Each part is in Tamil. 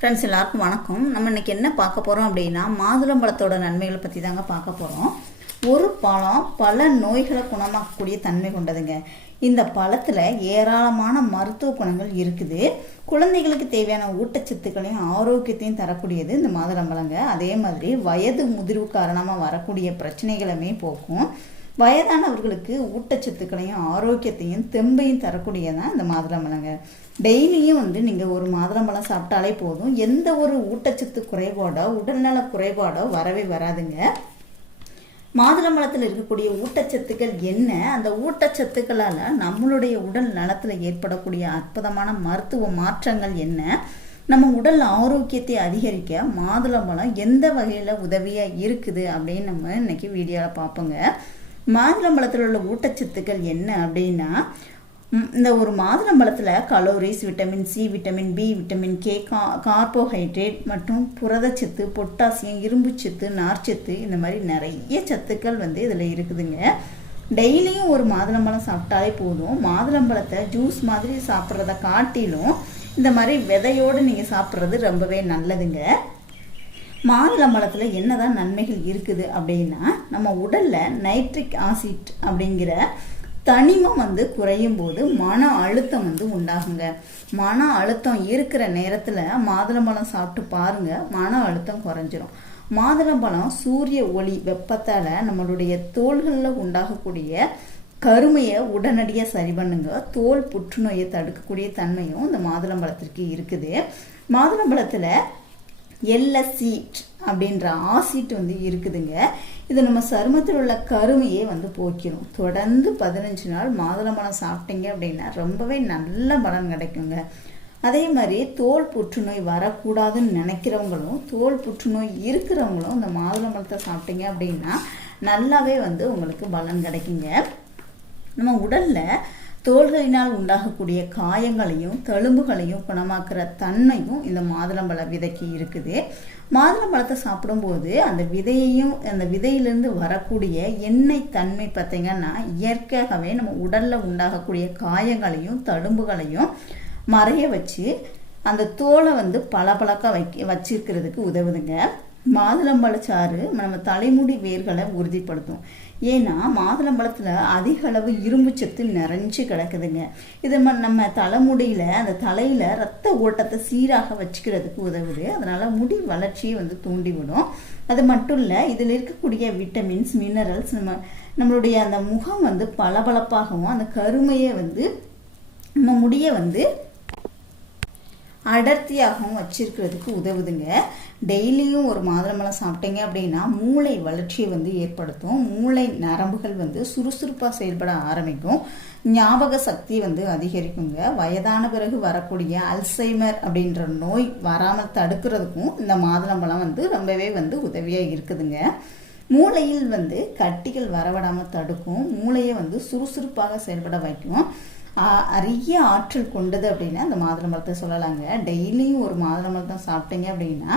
ஃப்ரெண்ட்ஸ் எல்லாருக்கும் வணக்கம். நம்ம இன்னைக்கு என்ன பார்க்க போகிறோம் அப்படின்னா மாதுளம்பழத்தோட நன்மைகளை பற்றி தாங்க பார்க்க போகிறோம் ஒரு பழம் பல நோய்களை குணமாக்கக்கூடிய தன்மை கொண்டதுங்க. இந்த பழத்தில் ஏராளமான மருத்துவ குணங்கள் இருக்குது. குழந்தைகளுக்கு தேவையான ஊட்டச்சத்துக்களையும் ஆரோக்கியத்தையும் தரக்கூடியது இந்த மாதுளம்பழங்க. அதே மாதிரி வயது முதிர்வு காரணமாக வரக்கூடிய பிரச்சனைகளுமே போக்கும். வயதானவர்களுக்கு ஊட்டச்சத்துக்களையும் ஆரோக்கியத்தையும் தெம்பையும் தரக்கூடியதான் இந்த மாதுளம்பழங்க. டெய்லியும் வந்து நீங்கள் ஒரு மாதுளம்பழம் சாப்பிட்டாலே போதும். எந்த ஒரு ஊட்டச்சத்து குறைபாடோ உடல்நல குறைபாடோ வரவே வராதுங்க. மாதுளம்பழத்தில் இருக்கக்கூடிய ஊட்டச்சத்துக்கள் என்ன? அந்த ஊட்டச்சத்துக்களால் நம்மளுடைய உடல் நலத்தில் ஏற்படக்கூடிய அற்புதமான மருத்துவ மாற்றங்கள் என்ன? நம்ம உடல் ஆரோக்கியத்தை அதிகரிக்க மாதுளம்பழம் எந்த வகையில் உதவியாக இருக்குது அப்படின்னு நம்ம இன்னைக்கு வீடியோவில் பார்ப்போங்க. மாதுளம்பழத்தில் உள்ள ஊட்டச்சத்துக்கள் என்ன அப்படின்னா இந்த ஒரு மாதுளம்பழத்தில் calories vitamin C vitamin B vitamin K கா கார்போஹைட்ரேட் மற்றும் புரதச்சத்து பொட்டாசியம் இரும்புச்சத்து நார்ச்சத்து இந்த மாதிரி நிறைய சத்துக்கள் வந்து இதில் இருக்குதுங்க. டெய்லியும் ஒரு மாதுளம்பழம் சாப்பிட்டாலே போதும். மாதுளம்பழத்தை ஜூஸ் மாதிரி சாப்பிட்றத காட்டிலும் இந்த மாதிரி விதையோடு நீங்கள் சாப்பிட்றது ரொம்பவே நல்லதுங்க. மாதுளம்பழத்தில் என்னதான் நன்மைகள் இருக்குது அப்படின்னா நம்ம உடலில் நைட்ரிக் ஆசிட் அப்படிங்கிற தனிமம் வந்து குறையும் போது மன அழுத்தம் வந்து உண்டாகுங்க. மன அழுத்தம் இருக்கிற நேரத்தில் மாதுளம்பழம் சாப்பிட்டு பாருங்க மன அழுத்தம் குறைஞ்சிரும். மாதுளம்பழம் சூரிய ஒளி வெப்பத்தால் நம்மளுடைய தோள்களில் உண்டாகக்கூடிய கருமையை உடனடியாக சரி பண்ணுங்க. தோல் புற்றுநோயை தடுக்கக்கூடிய தன்மையும் இந்த மாதுளம்பழத்திற்கு இருக்குது. மாதுளம்பழத்தில் எல்லசீட் அப்படின்ற ஆசிட் வந்து இருக்குதுங்க. இது நம்ம சருமத்தில் உள்ள கருமையே வந்து போக்கிடும் தொடர்ந்து பதினஞ்சு நாள் மாதுளம்பழம் சாப்பிட்டீங்க அப்படின்னா ரொம்பவே நல்ல பலன் கிடைக்குங்க. அதே மாதிரி தோல் புற்றுநோய் வரக்கூடாதுன்னு நினைக்கிறவங்களும் தோல் புற்றுநோய் இருக்கிறவங்களும் இந்த மாதுளம்பழத்தை சாப்பிட்டீங்க அப்படின்னா நல்லாவே வந்து உங்களுக்கு பலன் கிடைக்குங்க. நம்ம உடலில் தோள்களினால் உண்டாகக்கூடிய காயங்களையும் தழும்புகளையும் குணமாக்குற தன்மையும் இந்த மாதுளம்பழ விதைக்கு இருக்குது. மாதுளம்பழத்தை சாப்பிடும்போது அந்த விதையையும் அந்த விதையிலிருந்து வரக்கூடிய எண்ணெய் தன்மை பார்த்தீங்கன்னா இயற்கையாகவே நம்ம உடலில் உண்டாகக்கூடிய காயங்களையும் தழும்புகளையும் மறைய வச்சு அந்த தோலை வந்து பளபளக்க வைக்க வச்சிருக்கிறதுக்கு உதவுதுங்க. மாதுளம்பழச்சாறு நம்ம தலைமுடி வேர்களை உறுதிப்படுத்தும். ஏன்னா மாதுளம்பழத்தில் அதிக அளவு இரும்பு சத்து நிறைஞ்சு கிடக்குதுங்க. இது ம- நம்ம தலைமுடியில் அந்த தலையில் ரத்த ஓட்டத்தை சீராக வச்சுக்கிறதுக்கு உதவுது. அதனால் முடி வளர்ச்சியை வந்து தூண்டிவிடும். அது மட்டும் இல்லை இதில் இருக்கக்கூடிய விட்டமின்ஸ் மினரல்ஸ் நம்ம நம்மளுடைய அந்த முகம் வந்து பளபளப்பாகவும் அந்த கருமையை வந்து நம்ம முடியை வந்து அடர்த்தியாகவும் வச்சிருக்கிறதுக்கு உதவுதுங்க. டெய்லியும் ஒரு மாதுளம்பழம் சாப்பிட்டீங்க அப்படின்னா மூளை வளர்ச்சியை வந்து ஏற்படுத்தும். மூளை நரம்புகள் வந்து சுறுசுறுப்பாக செயல்பட ஆரம்பிக்கும். ஞாபக சக்தி வந்து அதிகரிக்குங்க. வயதான பிறகு வரக்கூடிய அல்சைமர் அப்படின்ற நோய் வராமல் தடுக்கிறதுக்கும் இந்த மாதுளம்பழம் வந்து ரொம்பவே வந்து உதவியாக இருக்குதுங்க. மூளையில் வந்து கட்டிகள் வரவிடாமல் தடுக்கும். மூளையை வந்து சுறுசுறுப்பாக செயல்பட வைக்கும். அரிய ஆற்றல் கொண்டது அப்படின்னா அந்த மாதுளம்பழத்தை சொல்லலாங்க. டெய்லியும் ஒரு மாதுளம்பழத்தை சாப்பிட்டீங்க அப்படின்னா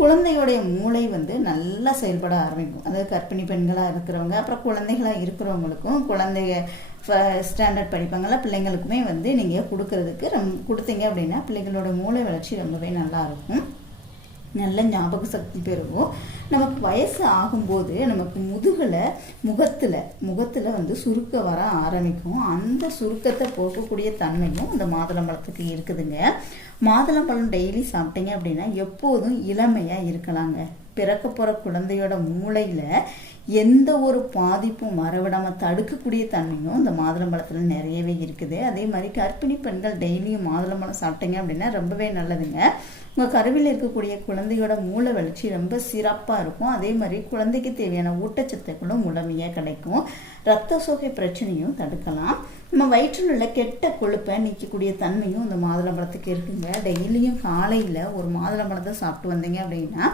குழந்தையோடைய மூளை வந்து நல்லா செயல்பட ஆரம்பிக்கும். அதாவது கர்ப்பிணி பெண்களாக இருக்கிறவங்க அப்புறம் குழந்தைகளாக இருக்கிறவங்களுக்கும் குழந்தைய ஸ்டாண்டர்ட் படிப்பாங்களா பிள்ளைங்களுக்குமே வந்து நீங்கள் கொடுக்கறதுக்கு ரொம் கொடுத்தீங்க அப்படின்னா பிள்ளைகளோட மூளை வளர்ச்சி ரொம்பவே நல்லா இருக்கும். நல்ல ஞாபக சக்தி பெறுவோம். நமக்கு வயசு ஆகும்போது நமக்கு முதுகில் முகத்தில் முகத்தில் வந்து சுருக்க வர ஆரம்பிக்கும். அந்த சுருக்கத்தை போக்கக்கூடிய தன்மையும் இந்த மாதுளம்பழத்துக்கு இருக்குதுங்க. மாதுளம்பழம் டெய்லி சாப்பிட்டீங்க அப்படின்னா எப்போதும் இளமையாக இருக்கலாங்க. பிறக்க போகிற குழந்தையோட மூளையில் எந்த ஒரு பாதிப்பும் வரவிடாமல் தடுக்கக்கூடிய தன்மையும் இந்த மாதுளம்பழத்தில் நிறையவே இருக்குது. அதே மாதிரி கர்ப்பிணி பெண்கள் டெய்லியும் மாதுளம்பழம் சாப்பிட்டீங்க அப்படின்னா ரொம்பவே நல்லதுங்க. உங்கள் கருவில் இருக்கக்கூடிய குழந்தையோட மூளை வளர்ச்சி ரொம்ப சிறப்பாக இருக்கும். அதே மாதிரி குழந்தைக்கு தேவையான ஊட்டச்சத்துக்களும் முழுமையாக கிடைக்கும். ரத்த சோகை பிரச்சனையும் தடுக்கலாம். நம்ம வயிற்றில் உள்ள கெட்ட கொழுப்பை நீக்கக்கூடிய தன்மையும் இந்த மாதுளம்பழத்துக்கு இருக்குங்க. டெய்லியும் காலையில் ஒரு மாதுளம்பழத்தை சாப்பிட்டு வந்தீங்க அப்படின்னா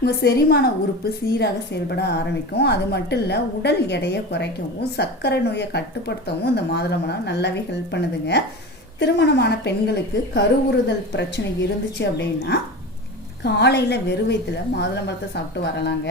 உங்கள் செரிமான உறுப்பு சீராக செயல்பட ஆரம்பிக்கும். அது மட்டும் இல்லை உடல் எடையை குறைக்கவும் சர்க்கரை நோயை கட்டுப்படுத்தவும் இந்த மாதுளம்பழம் நல்லாவே ஹெல்ப் பண்ணுதுங்க. திருமணமான பெண்களுக்கு கருவுறுதல் பிரச்சனை இருந்துச்சு அப்படின்னா காலையில் வெறும் வயிற்றுல மாதுளம்பழத்தை சாப்பிட்டு வரலாங்க.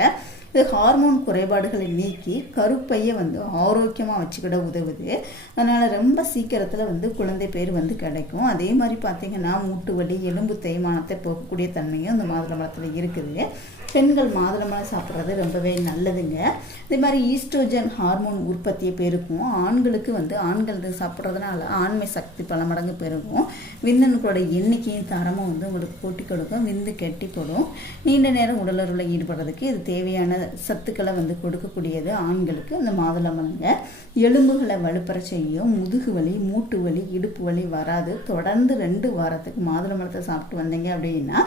இது ஹார்மோன் குறைபாடுகளை நீக்கி கருப்பையை வந்து ஆரோக்கியமாக வச்சுக்கிட உதவுது. அதனால் ரொம்ப சீக்கிரத்தில் வந்து குழந்தை பேர் வந்து கிடைக்கும். அதே மாதிரி பார்த்திங்கன்னா மூட்டு வலி எலும்பு தேய்மானத்தை போக்கக்கூடிய தன்மையும் இந்த மாதுளம்பழத்தில் இருக்குது. பெண்கள் மாதுளம்பழம் சாப்பிட்றது ரொம்பவே நல்லதுங்க. இதே மாதிரி ஈஸ்ட்ரோஜன் ஹார்மோன் உற்பத்தியை பெருக்கும். ஆண்களுக்கு வந்து ஆண்கள் இது சாப்பிட்றதுனால ஆண்மை சக்தி பல மடங்கு பெருகும். விந்தணுக்களோட எண்ணிக்கையும் தரமும் வந்து உங்களுக்கு கூட்டி கொடுக்கும். விந்து கெட்டி போடும் நீண்ட நேரம் உடலுறவில் ஈடுபடுறதுக்கு இது தேவையான சத்துக்களை வந்து கொடுக்கக்கூடியது ஆண்களுக்கு அந்த மாதுளம்பழங்க. எலும்புகளை வலுப்பெற செய்யும் முதுகு வலி மூட்டு வலி இடுப்பு வலி வராது. தொடர்ந்து ரெண்டு வாரத்துக்கு மாதுளம்பழத்தை சாப்பிட்டு வந்தீங்க அப்படின்னா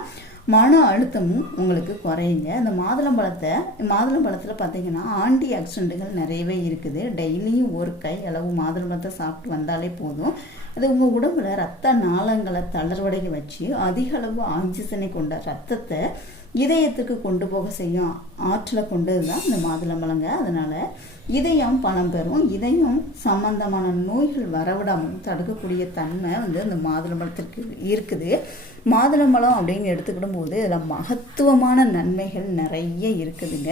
மன அழுத்தமும் உங்களுக்கு குறையுங்க. அந்த மாதுளம்பழத்தை மாதுளம்பழத்தில் பார்த்தீங்கன்னா ஆன்டி ஆக்சிடென்ட்டுகள் நிறையவே இருக்குது. டெய்லியும் ஒரு கை அளவு மாதுளம்பழத்தை சாப்பிட்டு வந்தாலே போதும். அது உங்கள் உடம்புல ரத்த நாளங்களை தளர்வடைய வச்சு அதிக அளவு ஆக்சிஜனை கொண்ட ரத்தத்தை இதயத்துக்கு கொண்டு போக செய்யும் ஆற்றலை கொண்டது தான் இந்த மாதுளம்பழங்க. அதனால் இதயம் பணம் பெறும் இதயம் சம்பந்தமான நோய்கள் வரவிடாமல் தடுக்கக்கூடிய தன்மை வந்து அந்த மாதுளம்பழத்திற்கு இருக்குது. மாதுளம்பழம் அப்படின்னு எடுத்துக்கிடும் போது இதில் மகத்துவமான நன்மைகள் நிறைய இருக்குதுங்க.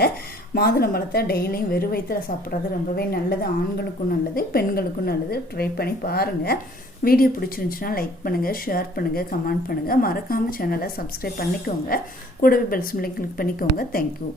மாதுளம்பழத்தை டெய்லியும் வெறும் வயிற்றில் சாப்பிட்றது ரொம்பவே நல்லது. ஆண்களுக்கும் நல்லது பெண்களுக்கும் நல்லது. ட்ரை பண்ணி பாருங்கள் வீடியோ பிடிச்சிருந்துச்சுன்னா லைக் பண்ணுங்கள் ஷேர் பண்ணுங்கள் கமெண்ட் பண்ணுங்கள் மறக்காமல் சேனலை சப்ஸ்கிரைப் பண்ணிக்கோங்க. கூடவே பெல்ஸ் சிம்லை கிளிக் பண்ணிக்கோங்க. Thank you